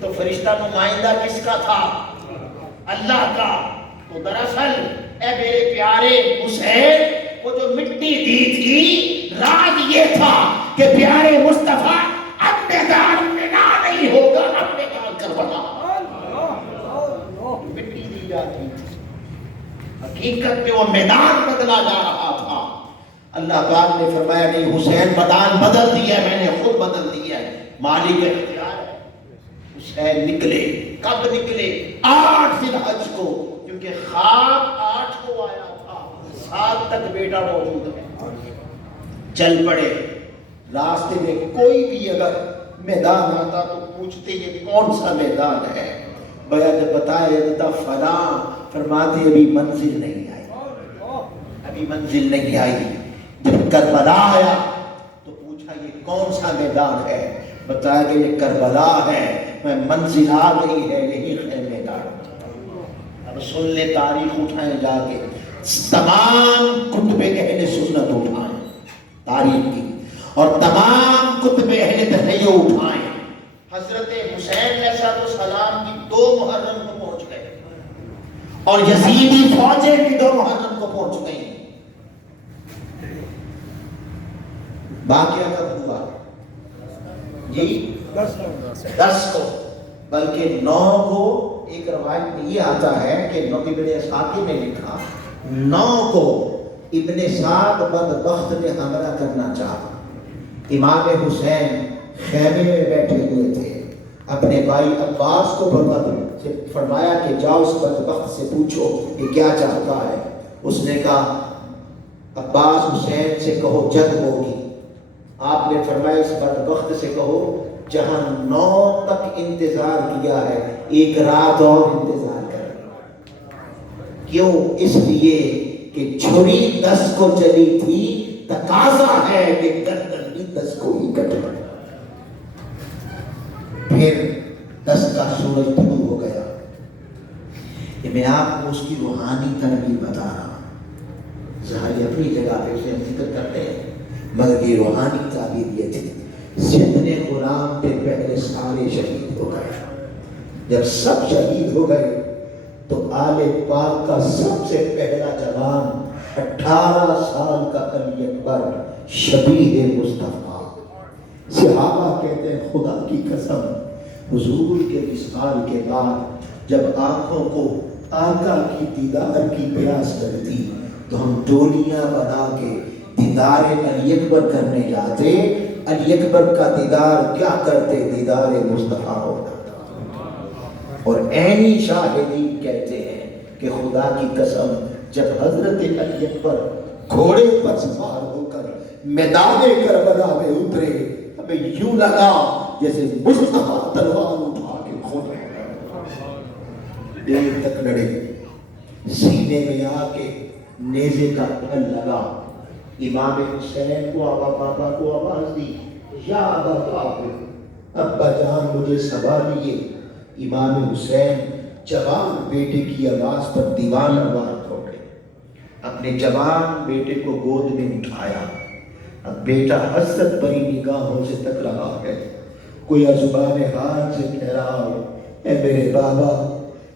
تو فرشتہ نمائندہ کس کا تھا؟ اللہ کا. تو دراصل اے میرے پیارے حسین کو جو مٹی دی تھی، راز یہ تھا کہ پیارے مصطفیٰ اب میدان منا نہیں ہوگا، اب میدان کربلا. مٹی دی جاتی تھی، حقیقت میں وہ میدان بدلا جا رہا تھا. اللہ پاک نے فرمایا نہیں، حسین میدان بدل دیا، میں نے خود بدل دیا ہے، مالک اختیار ہے. حسین نکلے. کب نکلے؟ 8 ذی الحج کو، کیونکہ خواب 8 کو آیا تھا، 7 تک بیٹا موجود ہے. چل پڑے. راستے میں کوئی بھی اگر میدان آتا تو پوچھتے یہ کون سا میدان ہے؟ بھیا جب بتایا جاتا فلاں، فرماتے ابھی منزل نہیں آئی، ابھی منزل نہیں آئی. جب کربلا آیا تو پوچھا یہ کون سا میدان ہے؟ بتایا کہ یہ کربلا ہے، میں منزل آ گئی ہے، یہی ہے میدان. اب سن لے، تاریخ اٹھائیں جا کے، تمام کتب اہل سنت اٹھائیں تاریخ کی، اور تمام کتب اہل تشیع اٹھائیں. حضرت حسین علیہ السلام کی 2 محرم کو پہنچ گئے، اور یزیدی فوجیں بھی 2 محرم کو پہنچ گئی. واقعہ کب ہوا؟ جی 10 کو، بلکہ 9 کو. ایک روایت میں یہ آتا ہے کہ ابن اسحاق نے لکھا 9 کو ابن سعد بدبخت نے حملہ کرنا چاہا. امام حسین خیمے میں بیٹھے ہوئے تھے. اپنے بھائی عباس کو سے فرمایا کہ جاؤ اس بدبخت سے پوچھو کہ کیا چاہتا ہے. اس نے کہا عباس حسین سے کہو جنگ ہوگی. آپ نے فرمایا اس بدبخت سے کہو جہاں 9 تک انتظار کیا ہے 1 رات اور انتظار کر. کیوں؟ اس لیے کہ چھری 10 کو چلی تھی، تقاضا ہے کہ گردن بھی 10 کو ہی کٹے. پھر 10 کا سورج طلوع ہو گیا. یہ میں آپ کو اس کی روحانی تربیت بتا رہا ہوں. ظاہر اپنی جگہ پہ اسے ذکر کرتے ہیں، مگر یہ روحانی تعبیر یہ تھی. جتنے غلام تھے پہلے سارے شہید ہو گئے. جب سب شہید ہو گئے تو آل پاک کا سب سے پہلا جوان 18 سال کا علی اکبر شبیہ مصطفیٰ. صحابہ کہتے ہیں خدا کی قسم حضور کے وصال کے بعد جب آنکھوں کو آقا کی دیدار کی پیاس لگتی تو ہم ٹولیاں بنا کے دیدار علی اکبر کرنے جاتے. علی اکبر کا دیدار کیا کرتے؟ دیدار مصطفیٰ ہوتا. اور عینی شاہدین کہتے ہیں کہ خدا کی قسم جب حضرت علی اکبر گھوڑے پر سوار ہو کر میدان کربلا میں اترے، ہمیں یوں لگا جیسے مصطفیٰ تلوار اٹھا کے خود دیر تک لڑے. سینے میں آ کے نیزے کا پھل لگا. امام حسین کو بابا کو آواز دی، یا ابا طاہر، ابا جان مجھے سنبھالیے. امام حسین جوان بیٹے کی آواز پر دیوانہ وار ہو گئے. اپنے جوان بیٹے کو گود میں اٹھایا. اب بیٹا حسرت بھری نگاہوں سے تک رہا ہے. کوئی زبان حال سے کہہ رہا ہو اے میرے بابا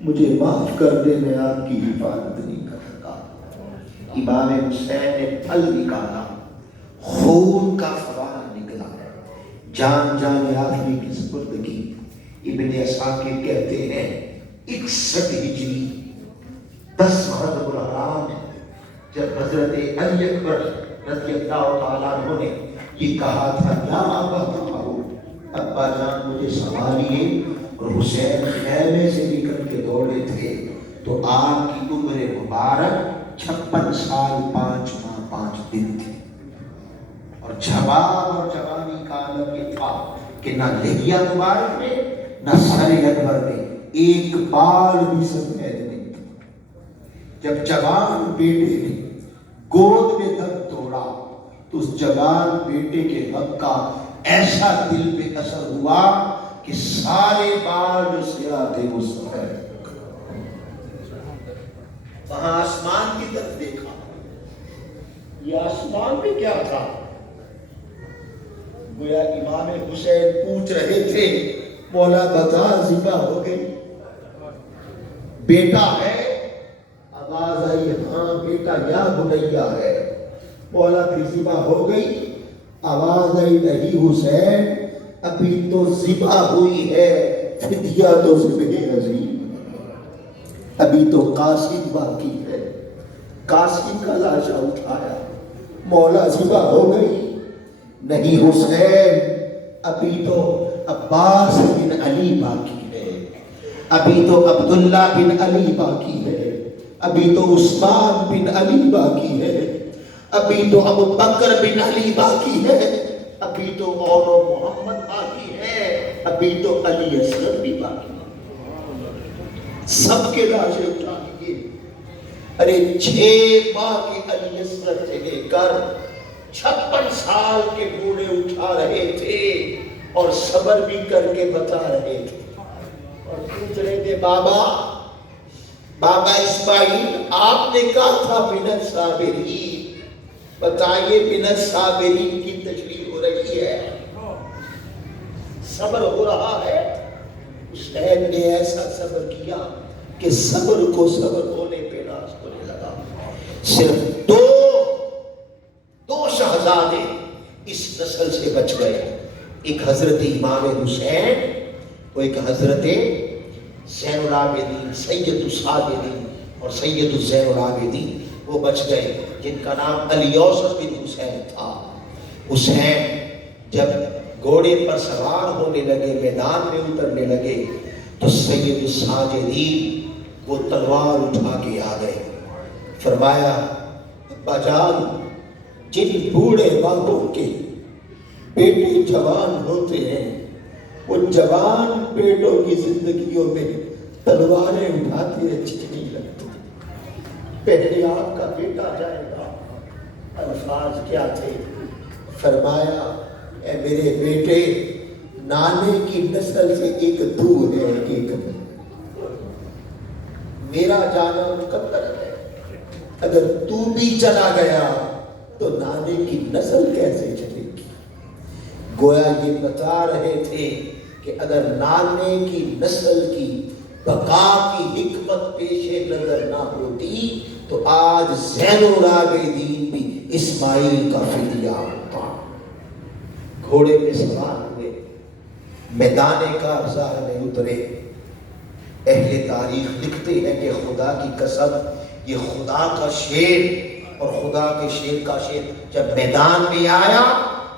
مجھے معاف کر دے، میں آپ کی حفاظت نہیں کر سکا. امام حسین نے پھل نکالا، خون کا فوار نکلا، جان جان آخری کی سپرد کی. ابن اسحاق کہتے ہیں 61 ہجری 10 محرم الحرام جب حضرت علی اکبر رضی اللہ تعالیٰ عنہ نے یہ کہا تھا یا ابا طاہر، ابا جان مجھے سنبھالیے، اور حسین خیمے سے نکل کے دوڑے تھے تو آپ کی عمر مبارک 56 سال 5 ماہ 5 دن تھی. اور جواب اور جوانی کا عالم یہ تھا کہ نہ لحیہ مبارک میں نہ سر انور میں ایک بال بھی سفید نہیں تھا. جب جوان بیٹے نے گود میں تک توڑا تو اس جوان بیٹے کے غم کا ایسا دل پہ اثر ہوا کہ سارے بال جو سیاہ تھے وہ سفید. وہاں آسمان کی طرف دیکھا، یہ آسمان میں کیا تھا؟ گویا امام حسین پوچھ رہے تھے مولا بتا ذبح ہو گئی، بیٹا ہے، آواز آئی ہاں بیٹا یا بنیا ہے، مولا کی ذبح ہو گئی، آواز آئی نہیں حسین ابھی تو ذبح ہوئی ہے، فدیہ تو ذبح عظیم، ابھی تو قاسم باقی ہے، قاسم کا لاشا اٹھایا، مولا ذبح ہو گئی، نہیں حسین ابھی تو عباس بن علی باقی ہے، ابھی تو عبداللہ بن علی باقی ہے، ابھی تو عثمان بن علی باقی ہے، ابھی تو ابو بکر بن علی باقی ہے، ابھی تو اور محمد باقی ہے، ابھی تو علی اصغر بھی باقی ہے۔ سب کے لاشیں اٹھا لیے، ارے 6 ماہ کے علی اصغر سے لے کر 56 سال کے بوڑھے اٹھا رہے تھے اور صبر بھی کر کے بتا رہے تھے اور پوچھ رہے تھے بابا اسماعیل آپ نے کہا تھا من الصابرین، بتائیے من الصابرین کی تشریح ہو رہی ہے، صبر ہو رہا ہے۔ حسین نے ایسا صبر کیا کہ صبر کو صبر ہونے پہ ناز ہونے لگا۔ صرف دو شہزادے اس نسل سے بچ گئے، ایک حضرت امام حسین، وہ ایک حضرت زین العابدین، سید الصابرین اور سید زین العابدین، وہ بچ گئے جن کا نام علی یوسف بن حسین تھا۔ حسین جب گھوڑے پر سوار ہونے لگے، میدان میں اترنے لگے تو سید الساجدین وہ تلوار اٹھا کے آ گئے، فرمایا ابا جان جن بوڑھے بابوں کے بیٹے جوان ہوتے ہیں وہ جوان بیٹوں کی زندگیوں میں تلواریں اٹھاتے اچھی نہیں لگتی، پہلے آپ کا بیٹا جائے گا۔ الفاظ کیا تھے؟ فرمایا اے میرے بیٹے نانے کی نسل سے ایک دور ہے، ایک میرا جانا مقدر ہے، اگر تو بھی چلا گیا تو نانے کی نسل کیسے چلے گی؟ گویا یہ بتا رہے تھے کہ اگر نانے کی نسل کی بقا کی حکمت پیش نظر نہ ہوتی تو آج زین العابدین بھی اسماعیل کا فدیہ ہوتا۔ گھوڑے پہ سوار ہوئے، میدان کارزار میں اترے۔ اہل تاریخ لکھتے ہیں کہ خدا کی قسم یہ خدا کا شیر اور خدا کے شیر کا شیر جب میدان میں آیا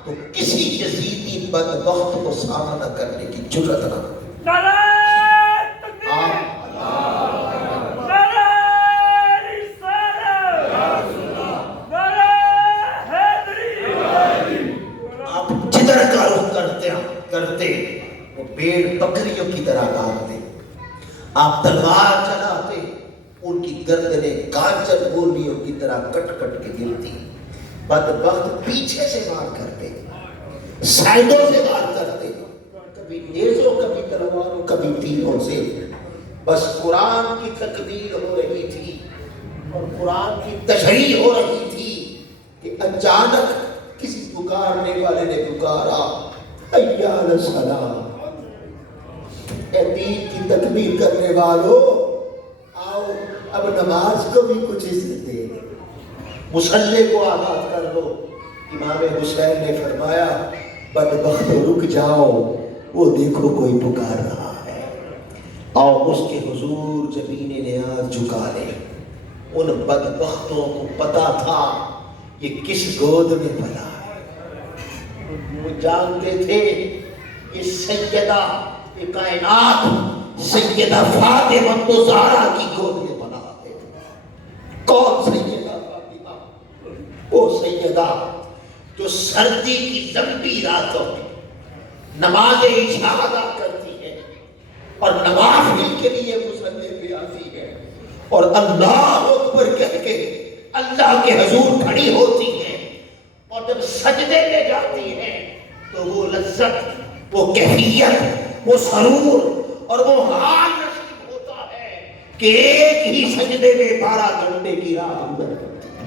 تو کسی یزیدی بدبخت کو سامنا کرنے کی جرأت نہ آپ جدھر کا رخ کرتے وہ بھیڑ بکریوں کی طرح بھاگتے، آپ تلوار چلاتے ان کی گردنیں گاجر گولیوں کی طرح کٹ کٹ کے گرتی، بدبخت پیچھے سے وار کرتے، سائڈوں سے وار کرتے، کبھی نیزوں کبھی تلواروں کبھی تیروں سے، بس قرآن کی تکبیر ہو رہی تھی اور قرآن کی تشریح ہو رہی تھی کہ اچانک کسی پکارنے والے نے پکارا حی علی الصلاۃ، اے دین کی تکبیر کرنے والو آؤ اب نماز کو بھی کچھ عزت دے، مصلی کو آباد کر دو۔ امام حسین نے فرمایا بدبخت رک جاؤ، وہ دیکھو کوئی پکار رہا ہے، آؤ اس کے حضور زمین نیاز جھکا لے۔ ان بدبختوں کو پتا تھا یہ کس گود میں پلا ہے، وہ جانتے تھے یہ سیدہ یہ کائنات سیدہ فاطمہ الزہرا کی گود میں پلا ہے۔ کون سیدہ فاطمہ؟ وہ سیدہ جو سردی کی لمبی راتوں میں نماز عشاء ادا کرتی ہے اور نوافل کے لیے مصلی پہ آتی ہے اور اللہ اکبر کہہ کے اللہ کے حضور کھڑی ہوتی ہے، اور جب سجدے میں جاتی ہے تو وہ لذت، وہ کیفیت، وہ سرور اور وہ حال نصیب ہوتا ہے کہ ایک ہی سجدے میں 12 گھنٹے کی رات گزر جاتی ہے،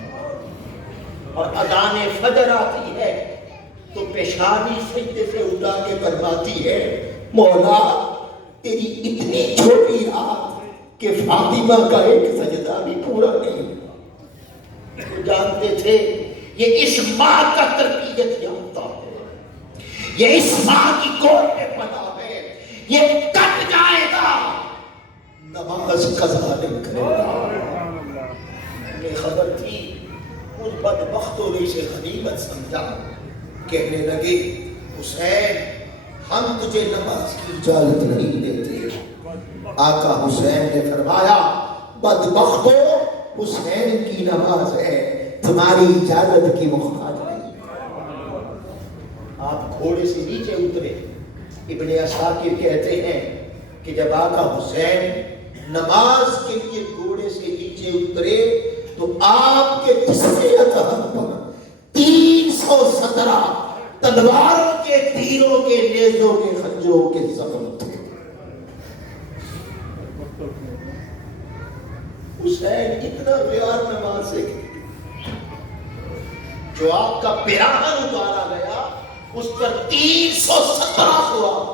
اور اذان فجر آتی ہے تو پیشانی سجدے سے اٹھا کے فرماتی ہے مولا تیری اتنی چھوٹی رات کہ فاطمہ کا ایک سجدہ بھی پورا نہیں. وہ جانتے تھے یہ اس ماں کا تربیت یافتہ ہے، یہ اس ماں کی گود میں پلا ہے، یہ کٹ جائے گا نماز قضا نہیں کرے گا. انہیں خبر تھی، ان بدبختوں نے اسے غنیمت سمجھا. کہنے لگے حسین ہم تجھے نماز کی اجازت نہیں دیتے. آقا حسین نے فرمایا بدبختو حسین کی نماز ہے، تمہاری اجازت کی محتاج نہیں. آپ گھوڑے سے نیچے اترے. ابن عساکر کہتے ہیں کہ جب آقا حسین نماز کے لیے گھوڑے سے نیچے اترے تو آپ کے جسم اطہر پر 317 تلواروں کے، تیروں کے، نیزوں کے، خنجروں کے زخم تھے. حسین اتنا پیار نماز سے جو آپ کا پیراہن اتارا گیا اس پر 317 سوار.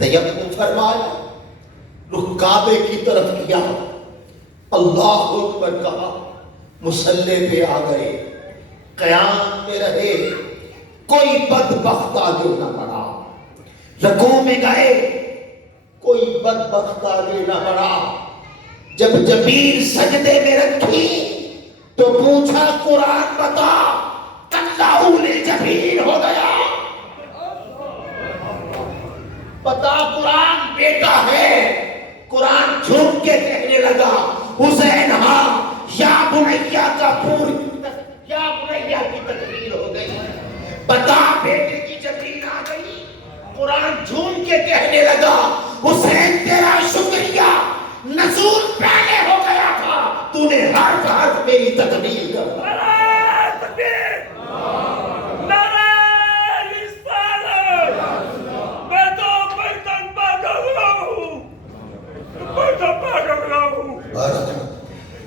تیمم فرمایا، رخ کعبے کی طرف کیا، اللہ اکبر کہا، مصلی پہ آ گئے، قیام میں رہے. کوئی بدبخت آگے نہ بڑھا. رکوع میں گئے، کوئی بدبخت آگے نہ بڑھا. جب جبین سجدے میں رکھی تو پوچھا قرآن بتا، اللہ جبین ہو گیا. پتا قرآن بیٹا ہے. قرآن جھوم کے کہنے لگا حسین ہاں یا بنیا کا پور یا بنیا کی تکبیر ہو گئی. پتا بیٹے کی جبین آ گئی. قرآن جھوم کے کہنے لگا حسین تیرا شکریہ، نزول پہلے ہو گیا تھا، تو نے ہر حرف میری تکبیر کر.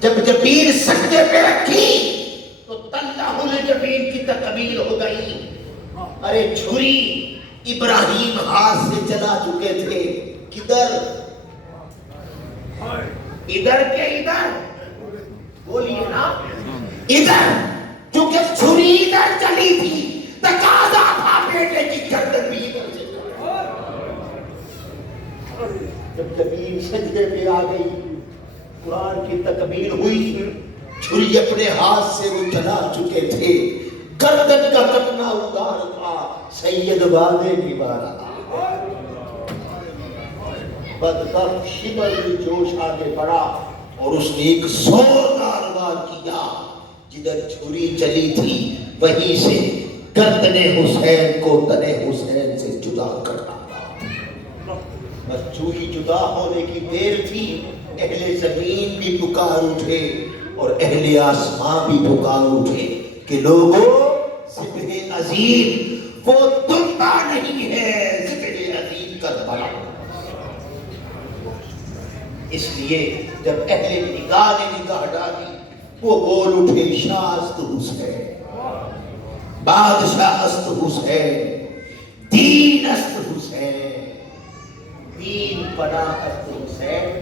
جب جبین سجدے پہ رکھی تو طلح الجبین کی تکبیر ہو گئی. ارے چھری ابراہیم ہاتھ سے چلا چکے تھے. کدھر؟ ادھر کے ادھر بولیے نا، ادھر. چونکہ چھری ادھر چلی تھی، تقاضا تھا بیٹے کی گردن بھی ادھر سے. جب جبین سجدے پہ آ گئی، قرآن کی تکبیر ہوئی، چھری اپنے ہاتھ سے وہ چلا چکے تھے. گردن کا کٹنا ادھار تھا. سید وعدے کی بارہ بدبخت شبر میں جوش آگے بڑھا اور اس نے ایک زوردار وار کیا. جدھر چھری چلی تھی وہیں سے گردن حسین کو تن حسین سے جدا کرنا. بس جو ہی جدا ہونے کی دیر تھی، اہل زمین بھی پکار اٹھے اور اہل آسمان بھی پکار اٹھے کہ لوگوں ذبح عظیم وہ دمبا نہیں ہے، ذبح عظیم کربلا. اس لیے جب اہل نگاہ نے نگاہ ڈالی وہ بول اٹھے شاہ است حسین، بادشاہ است حسین، دین است حسین، دین پناہ است حسین.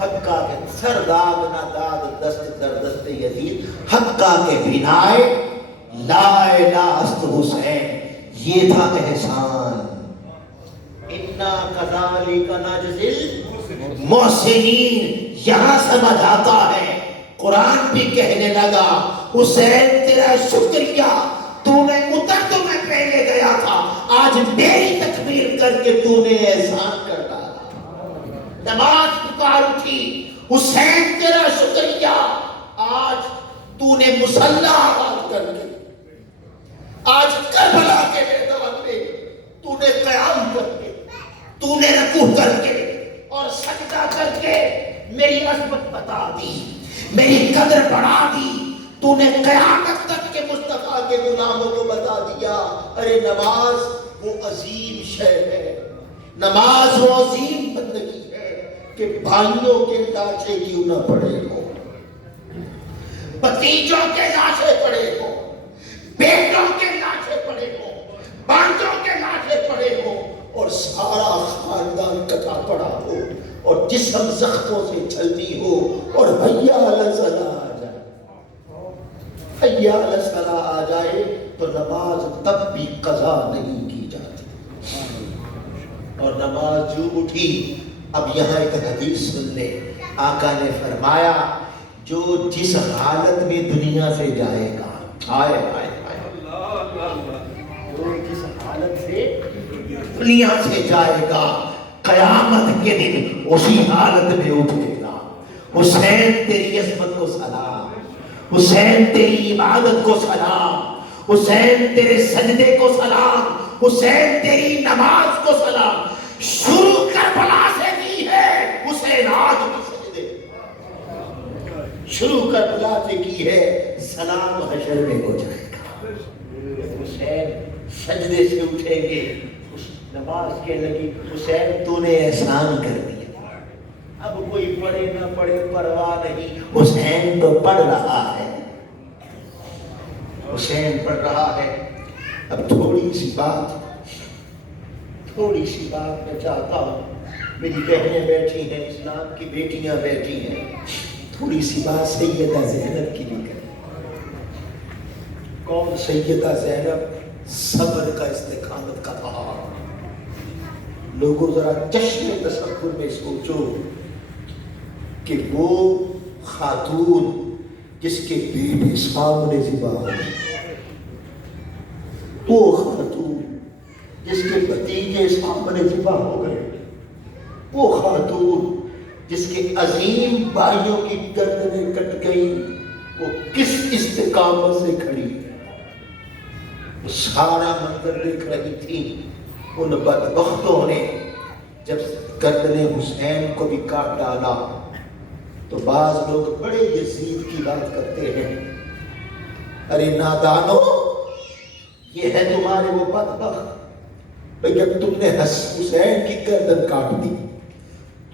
حقا کے سرداب نہ داد دست در دست یزید، حقا کے بنائے لا الہ است حسین. یہ تھا احسان. انا کذالک نجزی المحسنین. یہاں سمجھ آتا ہے قرآن بھی کہنے لگا حسین تیرا شکریہ، تو نے اتر تو میں پہلے گیا تھا، آج میری تکبیر کر کے تو نے احسان کر ڈالا. نماز پکار اٹھی حسین تیرا شکریہ، آج تو نے مصلی آباد کر کے، آج کربلا کے میدان میں تو نے قیام کر کے، تو نے رکوع کر کے اور سجدہ کر کے میری عظمت بتا دی، میری قدر بڑھا دی. تو نے قیامت تک کے مصطفیٰ کے غلاموں کو بتا دیا ارے نماز وہ عظیم شے ہے، نماز وہ عظیم بندگی ہے کہ بھائیوں کے لاشیں کیوں نہ پڑے ہو، بھتیجوں کے لاشیں پڑے ہو، بیٹوں کے لاشیں پڑے ہو، بانجوں کے لاشیں پڑے اور سارا خاندان کٹا پڑا ہو اور جسم زخموں سے چھلنی ہو اور حیا علی الصلاۃ آ جائے، حیا علی الصلاۃ آ جائے تو نماز تب بھی قضا نہیں کی جاتی۔ اور نماز جو اٹھی، اب یہاں ایک حدیث سن لے، آقا نے فرمایا جو جس حالت میں دنیا سے جائے گا، ہائے ہائے ہائے، جو جس حالت سے دنیا سے جائے گا قیامت کے دن اسی حالت میں اٹھے گا۔ حسین تیری عظمت کو سلام، حسین تیری عبادت کو سلام، حسین تیرے سجدے کو سلام، حسین تیری نماز کو سلام۔ شروع کربلا سے کی ہے حسین، آج بھی سجدے، شروع کربلا سے کی ہے، سلام حشر میں ہو جائے گا۔ حسین سجدے سے اٹھیں گے، نماز کے لگی، حسین تو نے احسان کر دیا، اب کوئی پڑھے نہ پڑھے پرواہ نہیں، حسین تو پڑھ رہا ہے، حسین پڑھ رہا ہے۔ اب تھوڑی سی بات میں چاہتا ہوں، میری بہنیں بیٹھی ہیں، اسلام کی بیٹیاں بیٹھی ہیں، تھوڑی سی بات سیدہ زینب کی بھی کریں۔ کون سیدہ زینب؟ صبر کا، استقامت کا پہاڑ۔ لوگوں ذرا چشم تصور میں سوچو کہ وہ خاتون جس کے بیٹے سامنے ذبح ہو گئے، وہ خاتون جس کے بھتیجے سامنے ذبح ہو گئے، وہ خاتون جس کے عظیم بھائیوں کی گردنیں کٹ گئی، وہ کس استقامت سے کھڑی ہے، وہ سارا منظر دیکھ رہی تھی۔ ان بدبختوں نے جب گردن حسین کو بھی کاٹ ڈالا تو بعض لوگ بڑے یزید کی بات کرتے ہیں، ارے نادانو، یہ ہے تمہارے وہ بدبخت، بھئی جب تم نے حسین کی گردن کاٹ دی،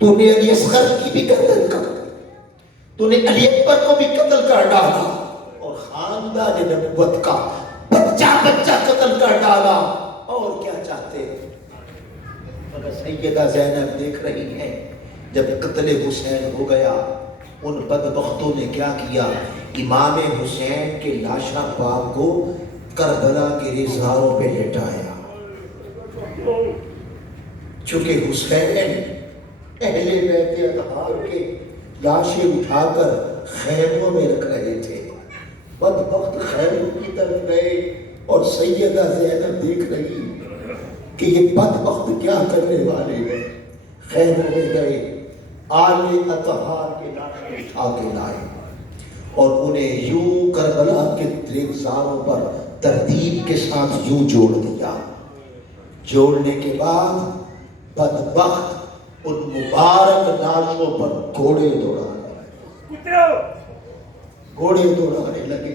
تو نے علی اصغر کی بھی گردن کاٹ دی، تو نے علی اکبر کو بھی قتل کر ڈالا، اور خاندان نبوت کا بچہ قتل کر ڈالا، اور کیا چاہتے؟ مگر سیدہ زینب دیکھ رہی ہیں، جب قتل حسین ہو گیا، ان بدبختوں نے کیا کیا؟ امام حسین کے لاشا پاک کو کربلا کے ریزاروں پہ لٹایا۔ چونکہ حسین اہل بیت اطہار کے لاشیں اٹھا کر خیموں میں رکھ رہے تھے، بدبخت خیموں کی طرف گئے، اور سیدہ زینب دیکھ رہی کہ یہ بدبخت کیا کرنے والے ہیں، خیموں میں گئے، آل اطہار کے لاشیں اٹھا کے لائے، اور انہیں یوں کربلا کے ریزاروں پر ترتیب کے ساتھ یوں جوڑ دیا۔ جوڑنے کے بعد بدبخت ان مبارک لاشوں پر گھوڑے دوڑانے لگے،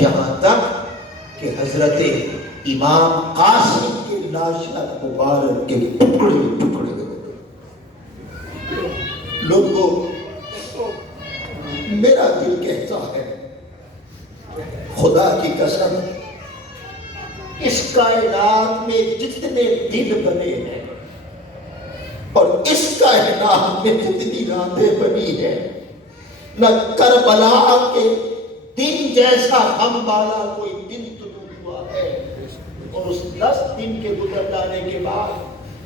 یہاں تک کہ حضرت امام قاسم کے لاشاں مبارک کے ٹکڑے ٹکڑے ہو گئے۔ لوگوں، میرا دل کہتا ہے خدا کی قسم، اس کائنات میں جتنے دن بنے ہیں اور اس کائنات میں جتنی راتیں بنی ہیں، نہ کربلا کے دن جیسا ہم والا کوئی دن طلوع ہوا ہے، اور اس 10 دن کے گزر جانے کے بعد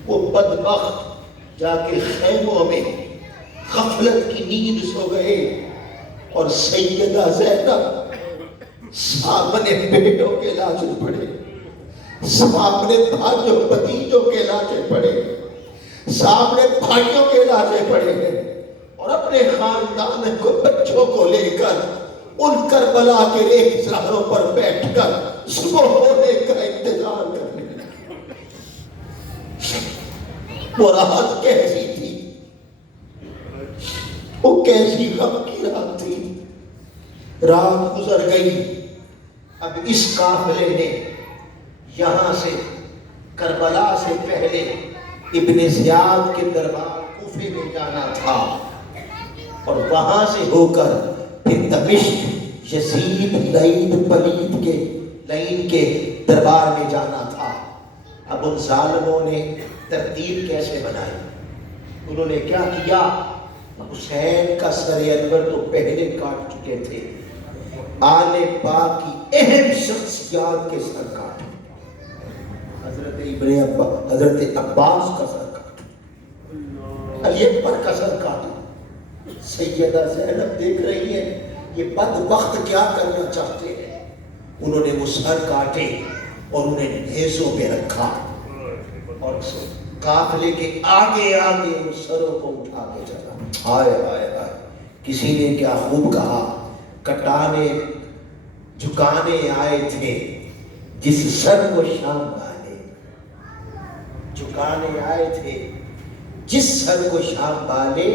وہ بدبخت جا کے خیموں میں غفلت کی نیند سو گئے، اور سیدہ زینب سامنے بیٹوں کے لاشیں پڑے، سامنے بھائیوں بھتیجوں کے لاشیں پڑے، سامنے بھائیوں کے لاشیں پڑے ہیں، اور اپنے خاندان کو بچوں کو لے کر ان کربلا کے ریزاروں پر بیٹھ کر صبح ہونے کا انتظار کرنے لگے۔ وہ رات کیسی تھی، وہ کیسی غم کی رات تھی۔ رات گزر گئی، اب اس قافلے نے یہاں سے کربلا سے پہلے ابن زیاد کے دربار کوفے میں جانا تھا، اور وہاں سے ہو کر پھر دمشق یزید لعین کے دربار میں جانا تھا۔ اب ان ظالموں نے ترتیب کیسے بنائی؟ انہوں نے کیا کیا؟ حسین کا سر انور تو پہلے کاٹ چکے تھے، آل پاک کی اہم شخصیات کے سر کاٹے، حضرت عباس کا سر کاٹا، علی اکبر کا سر کاٹا۔ سیدہ زینب دیکھ رہی ہے یہ بدبخت کیا کرنا چاہتے ہیں، انہوں نے وہ سر کاٹے اور انہیں نیزوں پہ رکھا اور قافلے کے آگے آگے ان سروں کو اٹھا کے چلا۔ ہائے ہائے ہائے، کسی نے کیا خوب کہا، کٹانے جھکانے آئے تھے جس سر کو شام والے، جھکانے آئے تھے جس سر کو شام والے،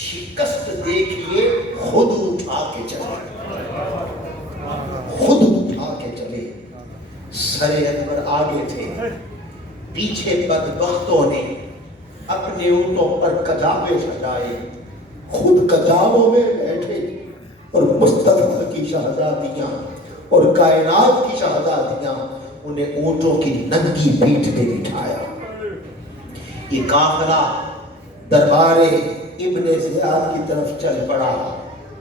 شکست دیکھیے خود اٹھا کے چلے، خود اٹھا کے چلے۔ سر انور آگے تھے، پیچھے بدبختوں نے اپنے اونٹوں پر کجاوے چڑھائے، خود کجاووں میں بیٹھے اور مصطفیٰ کی شہزادیاں اور کائنات کی شہزادیاں انہیں اونٹوں کی ننگی پیٹھ پہ بٹھایا۔ یہ قافلہ دربار ابن زیاد کی طرف چل پڑا۔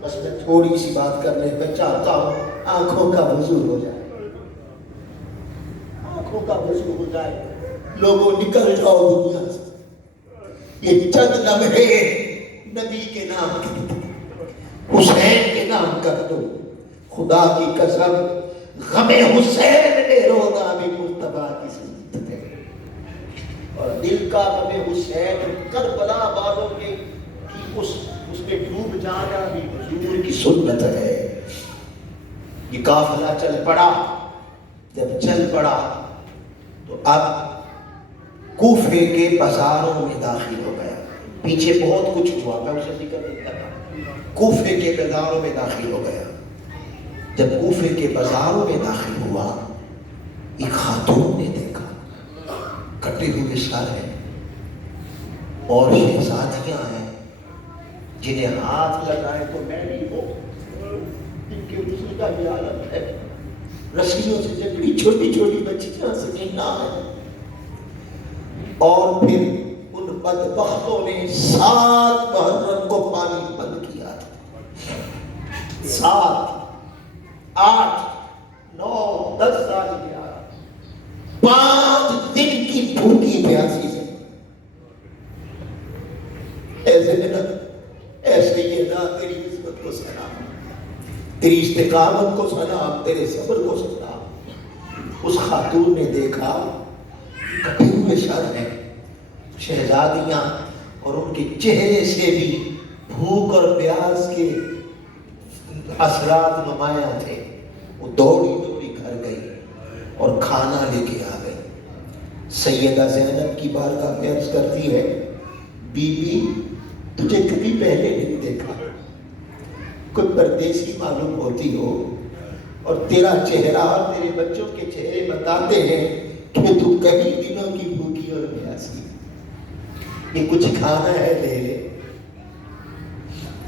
بس میں تھوڑی سی بات کرنے پہ چاہتا ہوں، آنکھوں کا وضو ہو جائے، آنکھوں کا وضو ہو جائے، لوگوں نکل جاؤ دنیا سے، یہ چند لمحے نبی کے نام کے، حسین کے نام کر دو۔ خدا کی قسم غم حسین میں رونا بھی مصطفیٰ کی سنت ہے، اور دل کا غم حسین کربلا والوں کے اس میں ڈوب جانا بھی حضور کی سنت ہے۔ یہ قافلہ چل پڑا، جب چل پڑا تو اب کوفے کے بازاروں میں داخل ہو گیا۔ پیچھے بہت کچھ ہوا، میں اسے ذکر نہیں کر رہا۔ کوفے کے بازاروں میں داخل ہو گیا۔ جب کوفے کے بازاروں میں داخل ہوا، ایک خاتون نے دیکھا کٹے ہوئے سر ہیں اور شہزادیاں ہیں جنہیں ہاتھ لگائے تو میں نہیں ہوں، ان کے غسل کا بھی عالم ہے، رسیوں سے جکڑی چھوٹی چھوٹی بچیاں سکینہ ہیں، اور پھر ان بدبختوں نے 7 محرم کو پانی بند کیا تھا۔ 7 8 9 10 سال کے 5 دن کی بھوکی پیاسی سے ایسے یہ نا تیری عزت کو سلام، تیری استقامت کو سلام، تیرے صبر کو سلام۔ اس خاتون نے دیکھا کٹے ہوئے سر ہیں، شہزادیاں، اور ان کے چہرے سے بھی بھوک اور پیاس کے اثرات نمایاں تھے۔ وہ دوڑی دوڑی گھر گئی اور کھانا لے کے آ گئی۔ سیدہ زینب کی بارگاہ میں عرض کرتی ہے، بی بی تجھے کبھی پہلے نہیں دیکھا، کوئی پردیسی معلوم ہوتی ہو، اور تیرا چہرہ اور تیرے بچوں کے چہرے بتاتے ہیں کہ تو کئی دنوں کی بھوکی اور پیاسی، یہ کچھ کھانا ہے لے لے۔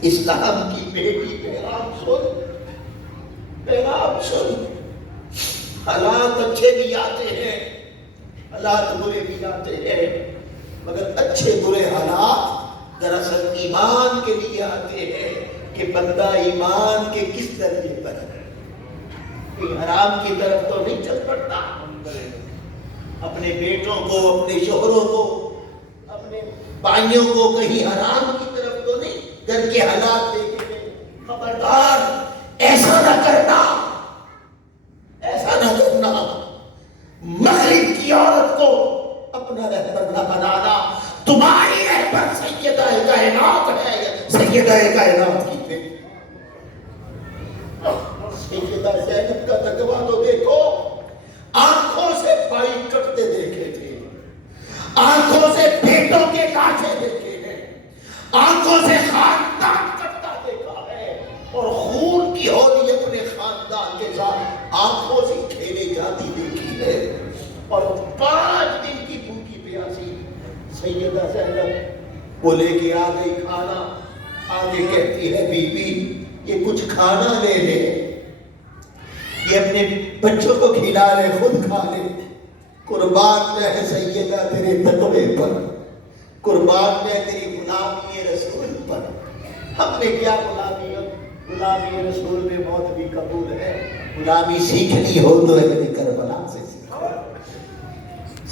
اسلام کی بیٹی پیغام سن، پیغام سن۔ حالات اچھے بھی آتے ہیں، حالات برے بھی آتے ہیں، مگر اچھے برے حالات دراصل ایمان کے لیے آتے ہیں کہ بندہ ایمان کے کس درجے پر ہے۔ کوئی حرام کی طرف تو نہیں چل پڑتا، اپنے بیٹوں کو، اپنے شوہروں کو، اپنے بھائیوں کو کہیں حرام کی طرف تو نہیں، گھر کے حالات دیکھتے ہیں۔ خبردار ایسا نہ کرنا، ایسا نہ کرنا، مغرب کی عورت کو اپنا رہبر نہ بنانا۔ تمہاری رہبر سیدہ کائنات ہے، سیدہ کائنات کی بیٹی سیدہ زینب کا تقویٰ تو دیکھو، آنکھوں سے بھائی کٹتے دیکھے تھے، آنکھوں سے بیٹوں کے لاشیں دیکھے ہیں، آنکھوں سے خاندان کٹتا دیکھا ہے، اور خون کی ہولی اپنے خاندان کے ساتھ آنکھوں سے کھیلے جاتی دیکھی ہے، اور 5 دن کی بھوکی پیاسی سیدہ زینب وہ لے کے آ گئی کھانا۔ آگے کہتی ہے بی بی یہ کچھ کھانا لے لے، یہ اپنے بچوں کو کھلا لے، خود کھا لے، قربان ہے سیدہ تیرے تقوی پر، قربان ہے تیری غلامی رسول پر۔ ہم نے کیا غلامی رسول میں موت بھی قبول ہے، غلامی سیکھنی ہو تو ابن کربلا سے سیکھو۔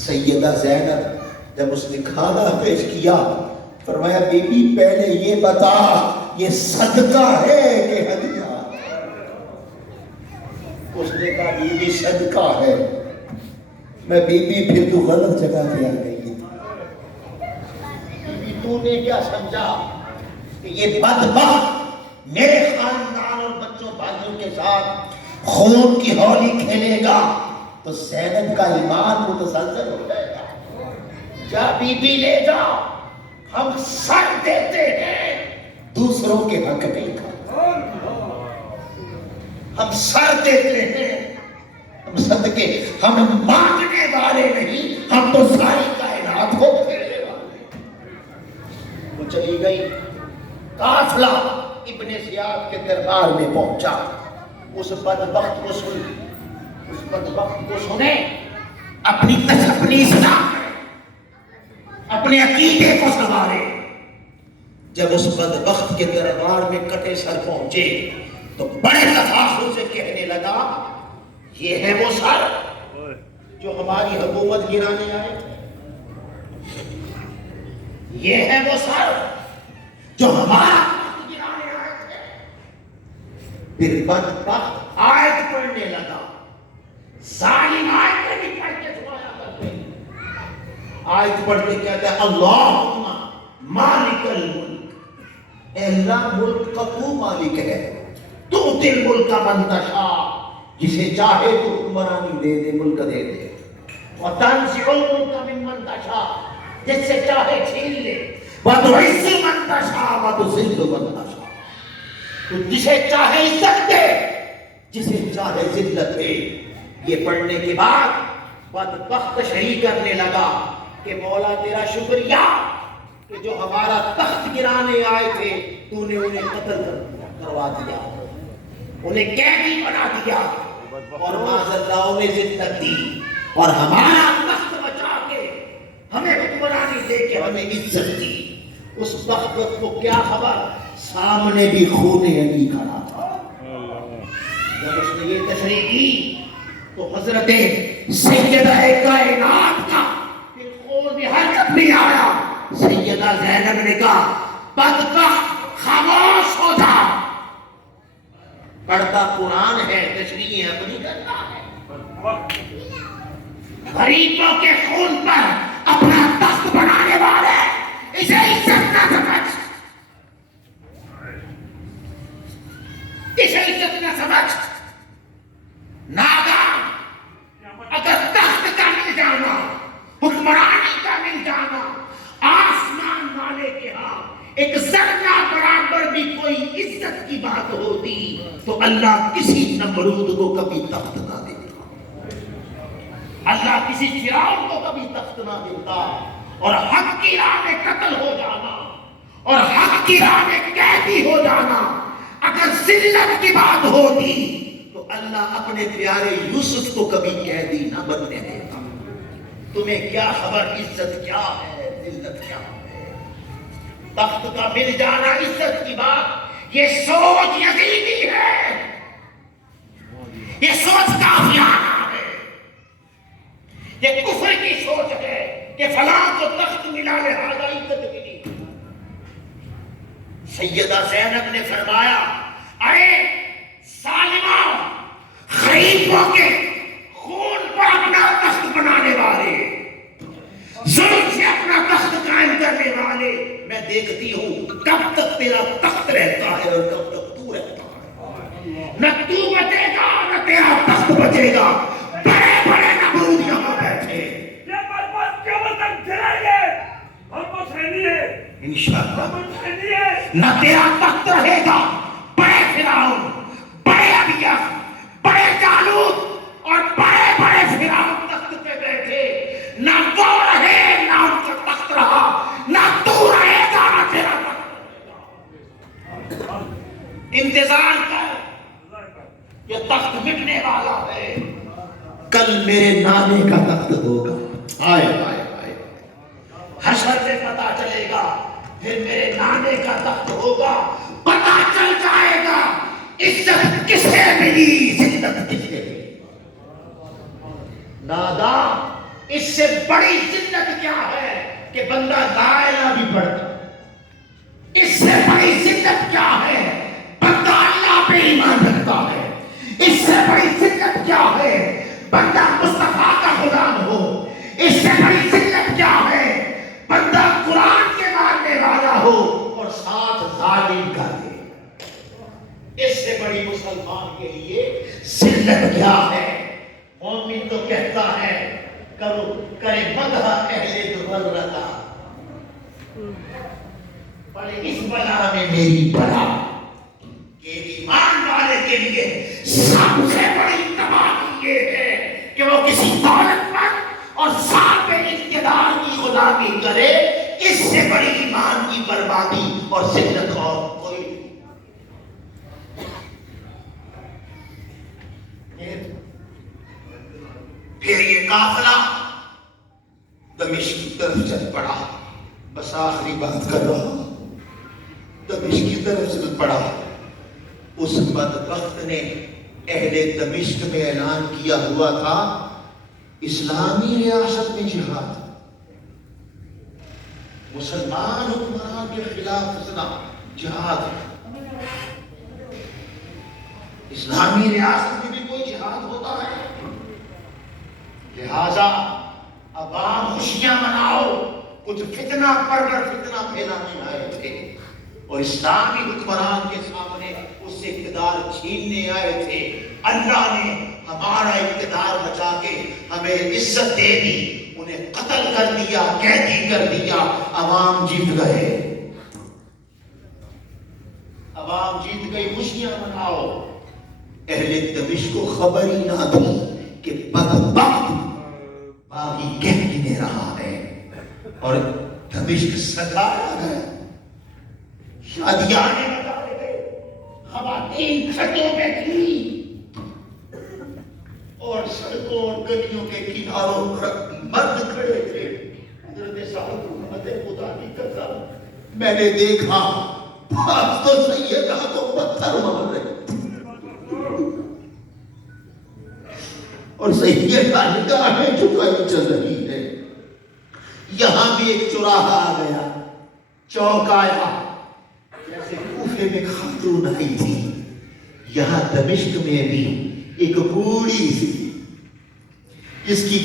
سیدہ زینب جب اس نے کھانا پیش کیا فرمایا بی بی پہلے یہ بتا یہ صدقہ ہے کہ ہدیہ؟ اس نے کہا بی بی صدقہ ہے۔ میں بی بی پھر تو غلط جگہ پہ آ گئی، بی بی تو نے کیا سمجھا کہ یہ بدبخت میرے خاندان اور بچوں بھائیوں کے ساتھ خون کی ہولی کھیلے گا تو زینب کا ایمان متزلزل ہو جائے گا۔ جا بی بی لے جاؤ، ہم سر دیتے ہیں دوسروں کے حق نہیں کھاتے، ہم سر دیتے ہیں، ہم صدقے، ہم مانگنے والے نہیں، ہم تو ساری کائنات کو پھیرنے والے۔ وہ چلی گئی، قافلہ ابن زیاد کے دربار میں پہنچا۔ اس بدبخت کو سنے، اپنی اصلاح کرے، اپنے عقیدے کو سنوارے۔ جب اس بدبخت کے دربار میں کٹے سر پہنچے تو بڑے تفاخر سے کہنے لگا یہ ہے وہ سر جو ہماری حکومت گرانے آئے، یہ ہے وہ سر جو ہمارا گرانے آئے تھے۔ پھر بدبخت آیت پڑھنے لگا، ظالم آیت بھی پڑھ کے سنایا کرتے، آیت پڑھ کے کہتا ہے اللہم مالک الملک، اے اللہ ملک کا تو مالک ہے، تؤتی الملک من تشاء، جسے چاہے تو حکمرانی دے دے، ملک دے دے، وتنزع الملک ممن تشاء، جس سے چاہے چھین لے، وتعز من تشاء وتذل من تشاء، تو جسے چاہے عزت دے، جسے چاہے ذلت دے۔ یہ پڑھنے کے بعد بدبخت شہید کرنے لگا کہ مولا تیرا شکریہ کہ جو ہمارا تخت گرانے آئے تھے تو نے انہیں قتل کروا دیا، انہیں قیدی بنا دیا، اور معاذ اللہ انہیں ذلت دی، اور ہمارا تخت بچا کے ہمیں حکمرانی دے کے ہمیں عزت دی۔ اس بدبخت کو کیا خبر، سامنے بھی خون علی کھڑا تھا۔ جب اس نے یہ تشریح کی تو حضرت سیدہ کائنات کا پھر خون میں حرکت نہیں آیا۔ سیدہ زینب نے کہا بدبخت خاموش ہو جا، پڑھتا قرآن ہے، تشریح اپنی کرتا ہے، غریبوں کے خون پر اپنا تخت بنانے والے اسے عزت نہ سمجھ، اسے عزت نہ سمجھ۔ ناگا اگر تخت کا مل جانا، حکمرانی کا مل جانا، آسمان والے کے ہاں ایک ذرہ برابر بھی کوئی عزت کی بات ہوتی تو اللہ کسی نمرود کو کبھی تخت نہ دیتا، اللہ کسی فرعون کو کبھی تخت نہ دیتا۔ اور حق کی راہ میں قتل ہو جانا اور حق کی راہ میں قیدی ہو جانا اگر ذلت کی بات ہوتی تو اللہ اپنے پیارے یوسف کو کبھی قیدی نہ بننے دیتا۔ تمہیں کیا خبر عزت کیا ہے، ذلت کیا ہے؟ تخت کا مل جانا عزت کی بات، یہ سوچ یزیدی ہے، یہ سوچ کافرانہ ہے، یہ کفر کی سوچ ہے کہ فلاں کو تخت ملا لہذا عزت ملی۔ سیدہ زینب نے فرمایا ارے ظالموں، غریبوں کے خون پر اپنا تخت بنانے والے، ظلم سے اپنا تخت قائم کرنے والے، میں دیکھتی ہوں کب تک تیرا تخت رہتا ہے اور کب تک تو رہتا ہے، نہ تو بچے گا نہ تیرا تخت بچے گا۔ بڑے بڑے نمرود یہاں بیٹھے، انشاءاللہ نہ تیرا تخت رہے گا، بڑے فرعون، بڑے ابیس، بڑے جالوت اور بڑے بڑے فرعون تخت پہ بیٹھے، نہ وہ رہے نہ ان کا تخت رہا، نہ تو رہے گا نہ تیرا تخت۔ انتظار کر، یہ تخت مٹنے والا ہے، کل کل میرے نانے کا تخت ہوگا. آئے آئے آئے حشر میں پتا چلے گا, پھر میرے نانے کا تخت ہوگا. پتا چل جائے گا عزت کسے ملی, ذلت کسے ملی. نادا اس سے بڑی ذلت کیا ہے کہ بندہ لا الہ بھی پڑھتا. اس سے بڑی ذلت کیا ہے بندہ اللہ پہ ایمان رکھتا ہے. اس سے بڑی ذلت کیا ہے بندہ مصطفیٰ کا غلام ہو. اس سے بڑی ذلت کیا ہے بندہ قرآن کے ماننے والا ہو اور ساتھ ظالم کا دے. اس سے بڑی مسلمان کے لیے ذلت کیا ہے؟ مومن تو کہتا ہے کرو کرے مدح اہل دبرتا, پڑے اس بلا میں میری بلا. کہ ایمان والے کے لیے سب سے بڑی تباہی یہ ہے کہ وہ کسی دولت مند اور صاحب اقتدار کی غلامی کرے. اس سے بڑی ایمان کی بربادی اور ذلت اور کوئی نہیں. پھر یہ قافلہ دمشق کی طرف چل پڑا. بس آخری بات کر رہا ہوں, دمشق کی طرف چل پڑا. اس بدبخت نے اہل دمشق میں اعلان کیا ہوا تھا اسلامی ریاست میں جہاد, مسلمان حکمران کے خلاف جہاد. اسلامی ریاست میں بھی کوئی جہاد ہوتا ہے. لہذا عوام خوشیاں مناؤ, کچھ فتنہ پرور فتنہ پھیلانے آئے تھے اور اسلامی حکمران کے سامنے اس سے اقتدار چھیننے آئے تھے. اللہ نے ہمارا اقتدار بچا کے ہمیں عزت دے دی, انہیں قتل کر دیا, قیدی کر دیا. عوام جیت گئے, عوام جیت گئی, خوشیاں مناؤ. اہل دمشق کو خبر ہی نہ تھی کہ بدبخت باغی کہنے رہا ہے اور دمشق سجایا ہے. شادیاں بتائے گئے, خواتین چھتوں پہ تھی اور سڑکوں اور گلیوں کے کناروں پر مرد کھڑے تھے. حضرت صاحب محمد خدا کی قسم میں نے دیکھا بعض تو سیدہ کو پتھر مار رہے اور سیدہ نگاہیں جھکائی چل رہی ہے. یہاں بھی ایک چوراہا آ گیا, چوک آیا, جیسے کوفے میں خاتون آئی تھی, یہاں دمشق میں بھی ایک بوڑھی سی جس کی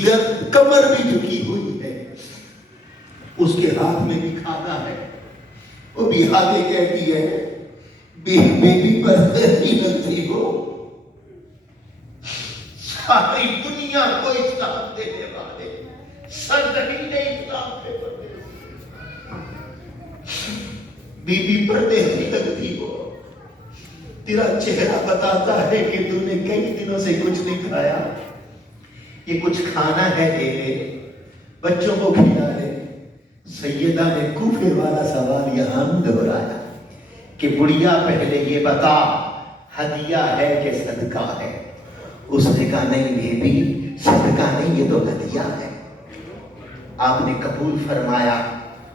کمر بھی جھکی ہوئی ہے, اس کے ہاتھ میں بھی کھانا ہے. وہ بھی آگے کہتی ہے بیبی پر نہیں لگتی ہو, ساری دنیا کو اسلام دینے والے سرزمین اسلام پہ پردے, بی بی پردے نہیں لگتی ہو. تیرا چہرہ بتاتا ہے کہ تو نے کئی دنوں سے کچھ نہیں کھایا, یہ کچھ کھانا ہے لے لے, بچوں کو کھلا لے. سیدہ نے کوفے والا سوال یہاں دہرایا کہ بڑھیا پہلے یہ بتا ہدیہ ہے کہ صدقہ ہے. اس نے کہا نہیں بیبی صدقہ نہیں, یہ تو ہدیہ ہے. آپ نے قبول فرمایا,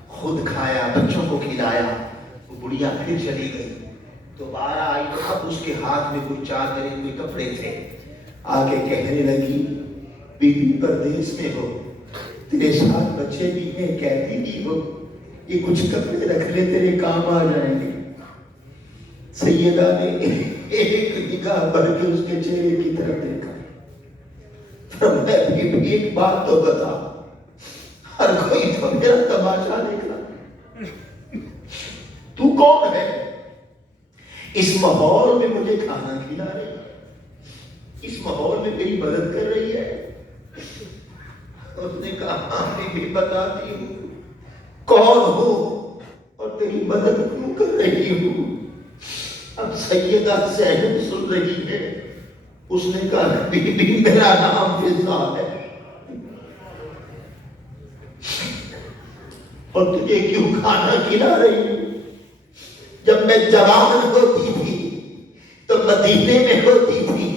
خود کھایا, بچوں کو کھلایا. وہ بڑھیا پھر چلی گئی, دوبارہ آئی تو اب اس کے ہاتھ میں کوئی چادریں کوئی کپڑے تھے. آگے کہنے لگی بی بی پردیس میں ہو, تیرے ساتھ بچے بھی ہیں, کہتی بھی ہو یہ کچھ کپڑے رکھ لے تیرے کام آ جائیں گے. سیدہ نے ایک نگاہ بڑھ کے اس کے چہرے کی طرف دیکھا, فرمایا بیبی ایک بات تو بتا, ہر کوئی تو میرا تماشا دیکھ رہا, تو کون ہے اس ماحول میں مجھے کھانا کھلا رہی ہے, اس ماحول میں میری مدد کر رہی ہے؟ اس نے کہا میں بھی بتاتی ہوں کون ہوں اور تیری مدد کیوں کر رہی ہوں. اب سیدہ زینب سن رہی ہے. اس نے کہا بی بی میرا نام فضا ہے, اور تجھے کیوں کھانا کھلا رہی ہوں؟ جب میں جوان ہوتی تھی تو مدینے میں ہوتی تھی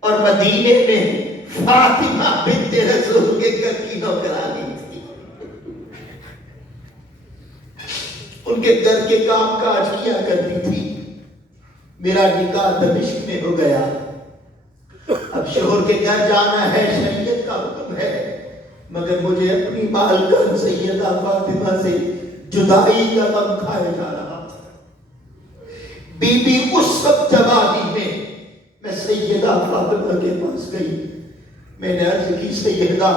اور مدینے میں فاطمہ بنت رسول کے گھر کی نوکرانی تھی، ان کے گھر کے کام کاج کیا کرتی تھی۔ میرا نکاح دمشق میں ہو گیا، اب شوہر کے گھر جانا ہے، شریعت کا حکم ہے، مگر مجھے اپنی مالکن سیدہ فاطمہ سے جدائی کا غم کھائے جا رہا تھا۔ بی بی اس وقت جوانی میں سیدہ فاطمہ کے پاس گئی، میں نے عرض کی سیدہ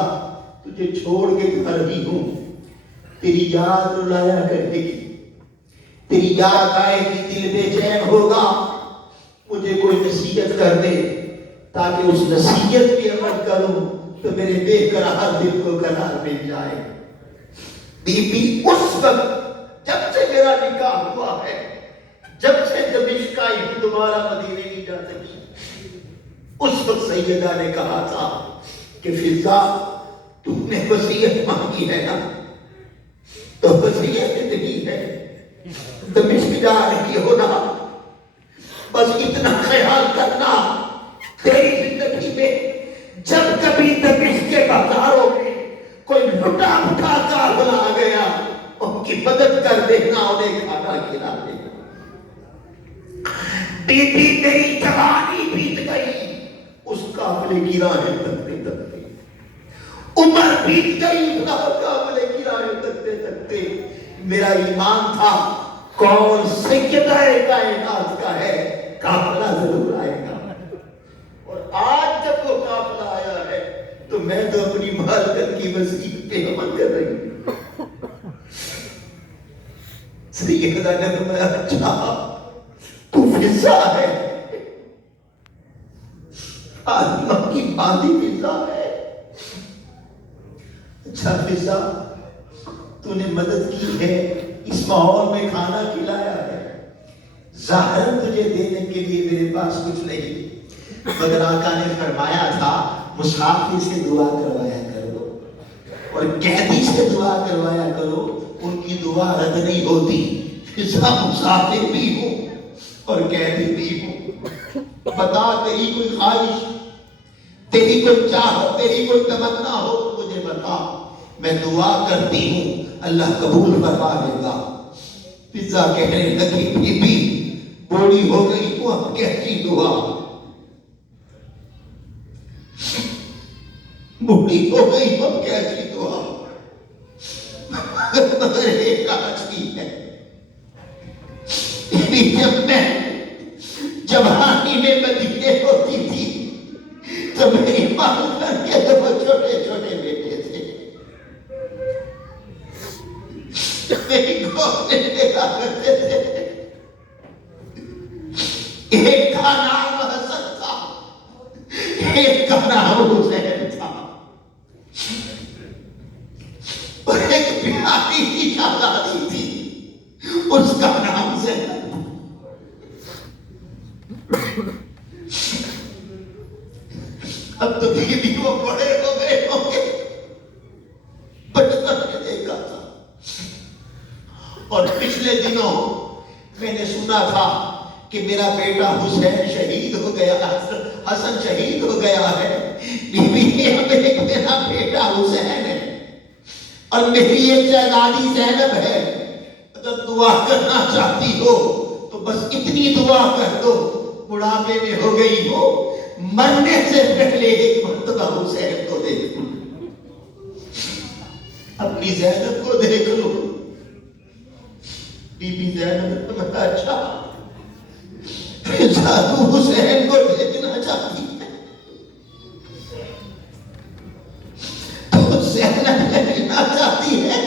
تجھے چھوڑ کے گھر ہی ہوں، تیری یاد رلایا کرے گی، تیری یاد آئے گی، دل بے چین ہوگا، مجھے کوئی نصیحت کر دے تاکہ اس نصیحت پہ عمل کروں تو میرے بے قرار دل کو قرار مل جائے۔ بی بی اس وقت جب سے میرا نکاح ہوا ہے، جب سے دمشق آئی ہوں، دوبارہ مدینے نہیں جا سکی، اس وقت سیدہ نے کہا تھا کہ فضا تم نے وصیت مانگی ہے نا، تو وصیت اتنی ہے، دمشق جا رہی ہو نا، بس اتنا خیال کرنا تیری زندگی میں جب کبھی دمشق کے بازاروں میں کوئی لٹا پٹا قافلہ آ گیا، ان کی مدد کر دینا، انہیں کھانا کھلا دینا۔ بی بی میری جوانی بیت گئی اس قافلے کی راہیں تکتے تکتے، عمر بیت گئی اس قافلے کی راہیں تکتے تکتے، میرا ایمان تھا کون سیدہ کائنات کا ہے، قافلہ ضرور آئے گا، اور آج جب وہ قافلہ آیا ہے تو میں تو اپنی مالکن کی وصیت پہ عمل کر رہی ہوں۔ سیدہ نے فرمایا اچھا تو فضا ہے، فاطمہ کی مالی فضا ہے، اچھا فضا تو نے مدد کی ہے، اس ماحول میں کھانا کھلایا ہے، ظاہر تجھے دینے کے لیے میرے پاس کچھ نہیں، مگر آقا نے فرمایا تھا مسافر سے دعا کروایا کرو اور قیدی سے دعا کروایا کرو، ان کی دعا رد نہیں ہوتی۔ فضا مسافر بھی ہوں اور قیدی بھی ہوں، بتا تیری کوئی خواہش، تیری کوئی چاہت، تیری کوئی تمنا ہو تو مجھے بتا، میں دعا کرتی ہوں اللہ قبول فرما لے گا۔ فضا کہنے لگی بی بی بوڑھی ہو گئی وہ اب کیسی دعا، بوڑھی ہو گئی اب کیسی دعا، مگر ایک آجی ہے، جب میں جوانی میں مدینے ہوتی تھی تو میری ماں کر کے دو چھوٹے چھوٹے بیٹے تھے، میری گود میں لیا کرتے تھے، ایک کا نام حسن تھا، ایک کا نام حسین تھا، اور ایک پیاری کی شہزادی تھی، اس کا نام زینب۔ اب تو بھی وہ بڑے ہو گئے ہوں گے، بچپن میں دیکھا تھا، اور پچھلے دنوں میں نے سنا تھا کہ میرا بیٹا حسین شہید ہو گیا، حسن شہید ہو گیا ہے، میرا بیٹا حسین ہے اور میری ایک شہزادی زینب ہے، اگر دعا کرنا چاہتی ہو تو بس اتنی دعا کر دو، بڑھاپے میں ہو گئی ہو، مرنے سے پہلے ایک مرتبہ حسین کو دیکھ لو، اپنی زینب کو دیکھ لو۔ بی بی زینب نے کہا اچھا فضا تو حسین کو دیکھنا چاہتی ہے تو زینب دیکھنا چاہتی ہے،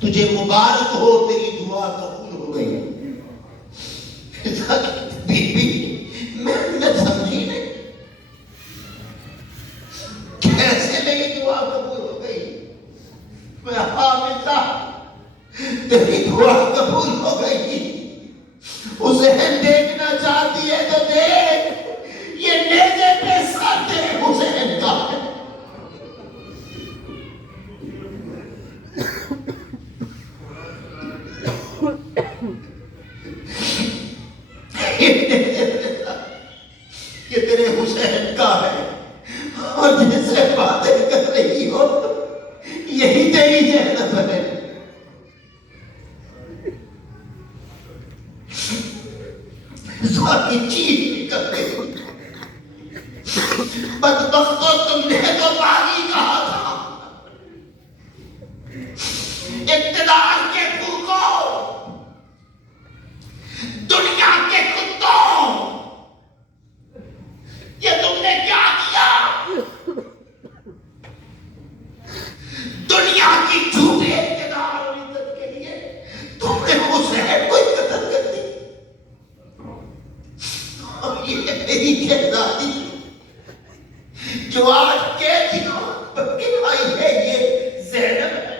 تجھے مبارک ہو تیری دعا قبول ہو گئی۔ فضا کی بی بی میں سمجھی نہیں کیسے میری دعا قبول ہو گئی، میں حافظہ تیری دعا قبول ہو گئی، حسین دیکھنا چاہتی ہے تو دیکھ، یہ نیزے پہ سر تیرے حسین کا ہے۔ یہ تیرے حسین کا کی چیخ نکل گئی، بدبختو تم نے تو باغی کہا تھا، اقتدار کے بھوکو، دنیا کے کتوں، یہ تم نے کیا کیا؟ دنیا کی جھوٹے اقتدار اور عزت کے لیے تم نے حسین کو قتل کر دی، اور یہ میری کرداری جو آج قیدیوں پکڑ آئی ہے، یہ زینب ہے۔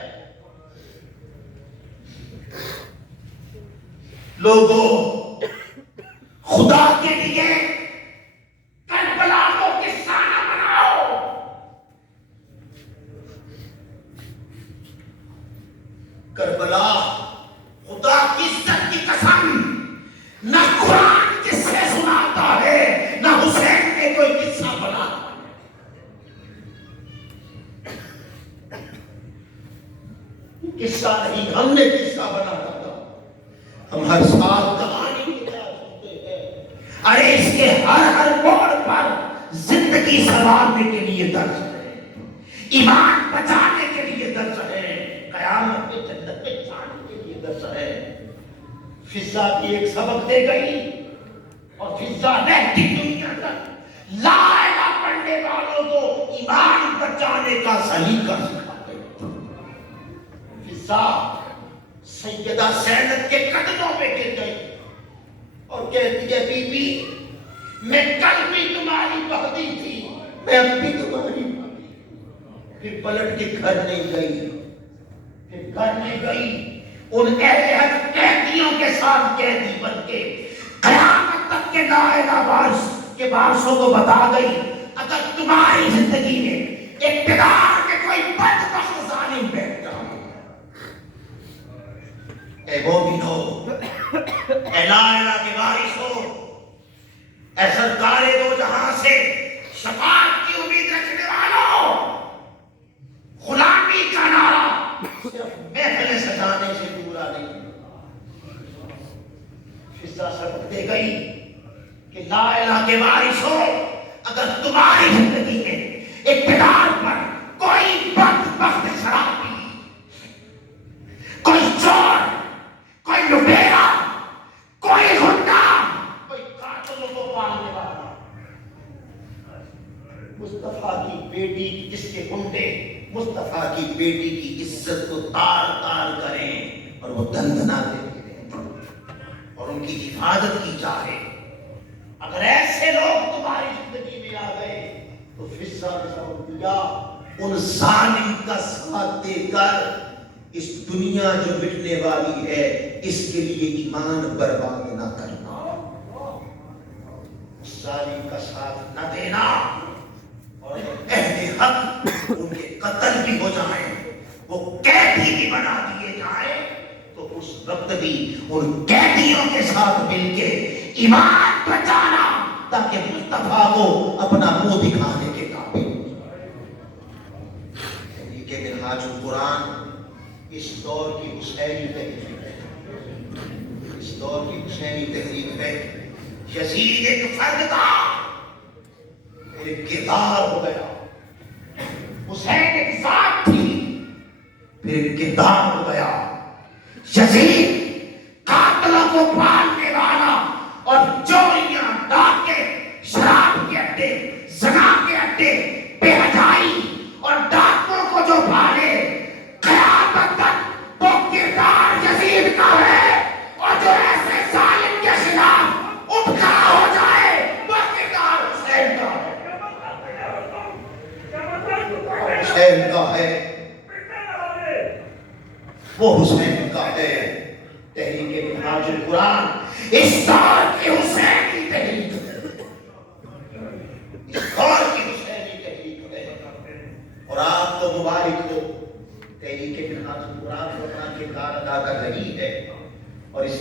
لوگوں، خدا کے لیے کربلا کو قصہ نہ بناؤ۔ کربلا خدا کی عزت کی قسم نہ قرآن قصے سناتا ہے، نہ حسین نے کوئی قصہ بنا۔ قصہ نہیں، ہم نے قصہ بنایا تھا۔ ہم ہر سال کہانی کی طرح سنتے ہیں، ارے اس کے ہر موڑ پر زندگی سنوارنے کے لیے درس ہے، ایمان بچانے کے لیے درس ہے، قیامت کے جنت میں جانے کے لیے درس ہے۔ فضا کی ایک سبق دے گئی اور فضا رہتی دنیا تک لا الہ پڑھنے والوں کو ایمان بچانے کا سلیقہ سکھاتے۔ فضا سیدہ زینب کے قدموں پہ گر گئی اور کہتی ہے، بی بی میں کل بھی تمہاری بہتی تھی، میں اب بھی تمہاری بہتی۔ پھر پلٹ کے گھر نہیں گئی، پھر گھر نہیں گئی، ان اہل حق قیدیوں کے ساتھ قیدی بن کے قیامت تک کے لا الہ وارث کے وارثوں کو بتا گئی، اگر تمہاری زندگی میں اقتدار کے کوئی بدبخت ظالم بیٹھ جائے، اے مومنو، اے لا الہ کے وارثو، اے سرکار دو جہاں سے شفاعت کی امید رکھنے والوں، غلامی کا نعرہ صرف محفل سجانے سے پورا نہیں۔ فضا سبق دے گئی کہ لا الہ کے وارثو، اگر تمہاری زندگی میں اقتدار پر کوئی بدبخت شرابی، کوئی چور، کوئی لٹیرا، کوئی غنڈا، کوئی قاتلوں کو پالنے والا، مصطفیٰ کی بیٹی جس کے گنڈے مصطفیٰ کی بیٹی کی عزت کو تار تار کریں اور وہ دندناتے پھریں اور ان کی حفاظت کی جائے، اگر ایسے لوگ تمہاری زندگی میں آ گئے تو فضا نے سبق دیا، ان ظالم کا ساتھ دے کر اس دنیا جو مٹنے والی ہے اس کے لیے ایمان برباد نہ کرنا، اس ظالم کا ساتھ نہ دینا، اور اہل حق ان کے قتل بھی ہو جائیں، وہ قیدی بھی بنا دیے جائیں، تو اس وقت بھی ان قیدیوں کے ساتھ مل کے ایمان بچانا، تاکہ مصطفیٰ کو اپنا منہ دکھانے کے قابل کہ منہاج القرآن اس دور کی حسینی تحریک ہے، اس دور کی حسینی تحریک ہے۔ یزید ایک فرد تھا، ایک کردار ہو گیا، حسین ایک ذات تھی، پھر ایک کردار ہو گیا۔ یزید قاتلوں کو پالنے والا اور چوریاں، ڈاکے، شراب کے اڈے، زنا کے اڈے، بے حیائی اور ڈاکوں کو جو پالے، قیامت تک وہ کردار یزید کا ہے، اور جو ایسے ظالم کے خلاف اٹھ کھڑا ہو جائے وہ کردار حسین کا ہے، حسین کا ہے، وہ حسین کا ہے۔ تحریک منہاج القرآن اس دور کی حسینی تحریک ہے، اس دور کی حسینی تحریک ہے، اور آپ کو مبارک ہو، تحریک منہاج القرآن کو اپنا کردار ادا کر رہی ہے، اور اس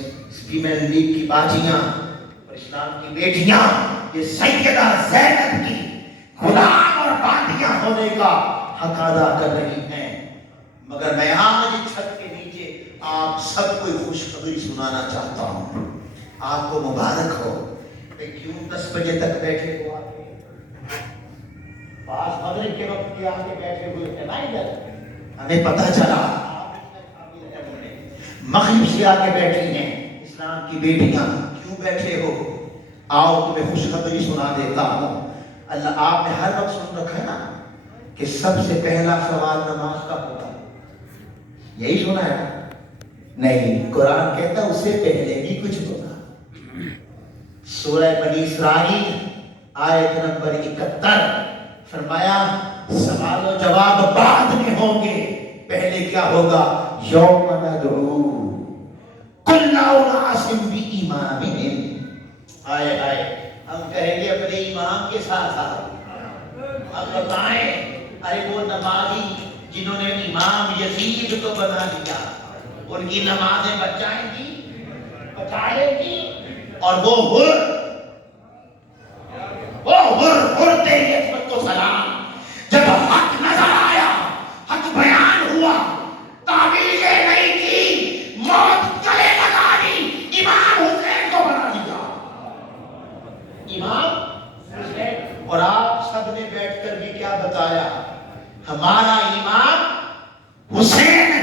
فیمیل لیگ کی باجیاں اور اسلام کی بیٹیاں یہ سیدہ زینب کی غلام اور باندیاں ہونے کا حق ادا کر رہی ہیں۔ مگر میں آج چھت کے نیچے آپ سب کو خوشخبری سنانا چاہتا ہوں، آپ کو مبارک ہو، کہ کیوں 10 بجے تک بیٹھے ہو آپ پاس مغرب کے وقت کے آگے بیٹھے ہوئے تھے نا ادھر. ہمیں پتہ چلا مغرب سے آگے بیٹھی ہیں اسلام کی بیٹیاں. کیوں بیٹھے ہو؟ آؤ تمہیں خوشخبری سنا دیتا ہوں. اللہ آپ نے ہر وقت سن رکھا ہے نا کہ سب سے پہلا سوال نماز کا ہوگا. یہی سنا ہے نا؟ نہیں، قرآن کہتا اس سے پہلے بھی کچھ ہوگا. سورہ بنی اسرائیل آیت نمبر 71 فرمایا سوال و جواب بعد میں ہوں گے، پہلے کیا ہوگا؟ یوم ندعو کل اناس بامامہم. آئے آئے ہم کہیں گے اپنے امام کے ساتھ ساتھ اب بتائیں ارے وہ نمازی جنہوں نے امام یزید کو بنا دیا ان کی نمازیں بچائیں گی؟ بچائیں گی. اور وہ ہر تیری عصمت کو سلام. جب حق نظر آیا، حق بیان ہوا، تعویلیں نہیں کی، موت گلے لگا دی، امام حسین کو بنا دیا امام حسین. اور آپ سب نے بیٹھ کر بھی کیا بتایا؟ ہمارا امام حسین